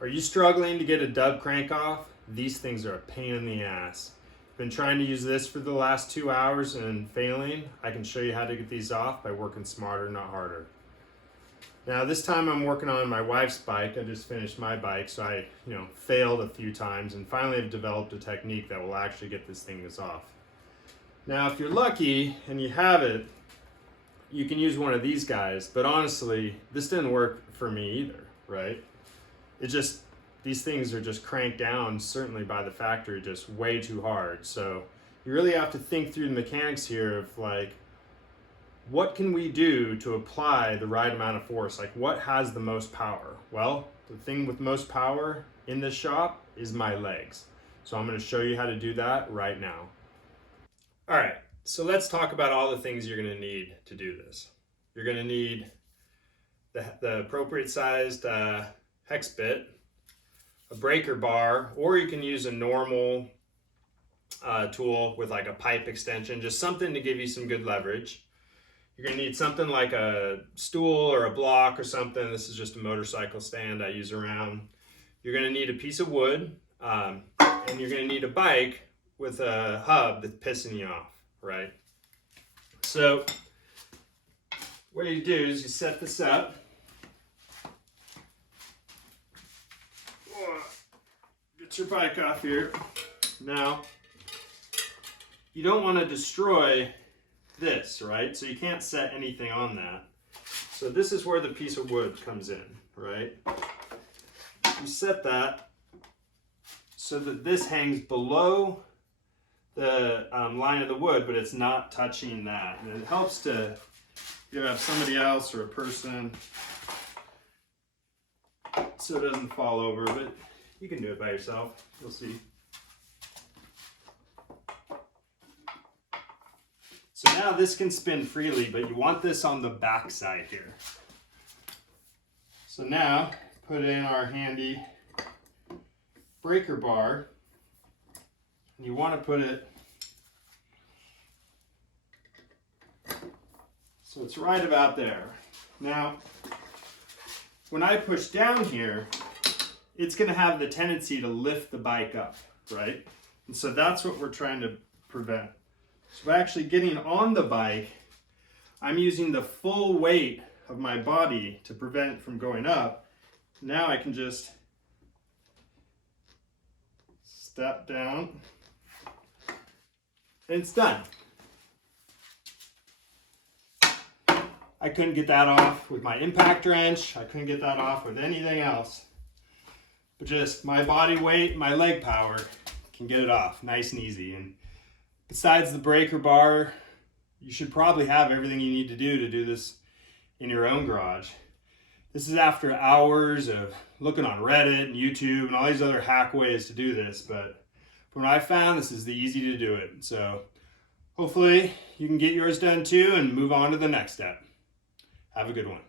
Are you struggling to get a dub crank off? These things are a pain in the ass. Been trying to use this for the last 2 hours and failing. I can show you how to get these off by working smarter, not harder. Now this time I'm working on my wife's bike. I just finished my bike, so I failed a few times and finally have developed a technique that will actually get this thing off. Now if you're lucky and you have it, you can use one of these guys, but honestly, this didn't work for me either, right? These things are just cranked down, certainly by the factory, just way too hard. So you really have to think through the mechanics here of like, what can we do to apply the right amount of force? Like what has the most power? Well, the thing with most power in this shop is my legs. So I'm gonna show you how to do that right now. All right, so let's talk about all the things you're gonna need to do this. You're gonna need the appropriate sized hex bit, a breaker bar, or you can use a normal tool with like a pipe extension, just something to give you some good leverage. You're gonna need something like a stool or a block or something. This is just a motorcycle stand I use around. You're gonna need a piece of wood, and you're gonna need a bike with a hub that's pissing you off, right? So what you do is you set this up. Get your bike off here. Now, you don't want to destroy this, right? So you can't set anything on that. So this is where the piece of wood comes in, right? You set that so that this hangs below the line of the wood, but it's not touching that. And it helps to, if you have somebody else or a person, so it doesn't fall over, but you can do it by yourself, you'll see. So now this can spin freely, but you want this on the back side here. So now, put in our handy breaker bar. And you want to put it so it's right about there. Now, when I push down here, it's going to have the tendency to lift the bike up, right? And so that's what we're trying to prevent. So by actually getting on the bike, I'm using the full weight of my body to prevent it from going up. Now I can just step down, and it's done. I couldn't get that off with my impact wrench. I couldn't get that off with anything else. But just my body weight, my leg power can get it off nice and easy. And besides the breaker bar, you should probably have everything you need to do this in your own garage. This is after hours of looking on Reddit and YouTube and all these other hack ways to do this, but from what I found, this is the easy to do it. So hopefully you can get yours done too and move on to the next step. Have a good one.